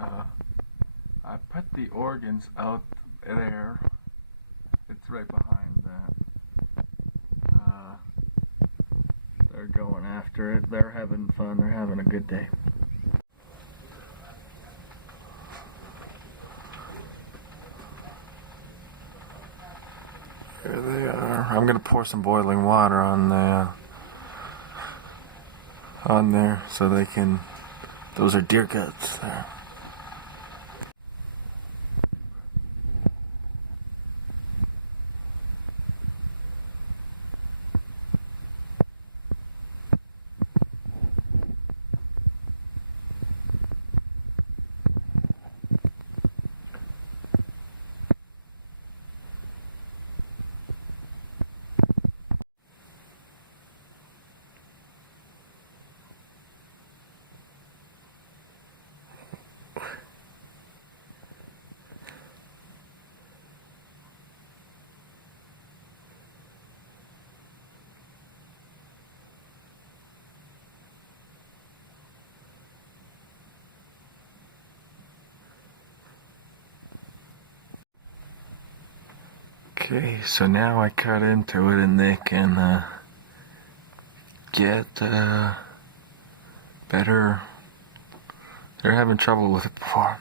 Uh, I put the organs out there. It's right behind that. They're going after it. They're having fun. They're having a good day. There they are. I'm gonna pour some boiling water on there so they can. Those are deer guts there. Okay, so now I cut into it and they can get better. They're having trouble with it before.